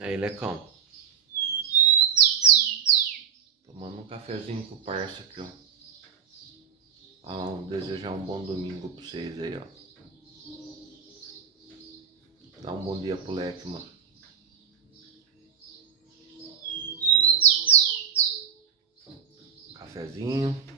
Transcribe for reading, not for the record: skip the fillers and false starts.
Aí, Lecão. Tomando um cafezinho com o parça aqui, ó. Desejar um bom domingo pra vocês aí, ó. Dá um bom dia pro Leque, mano. Cafezinho.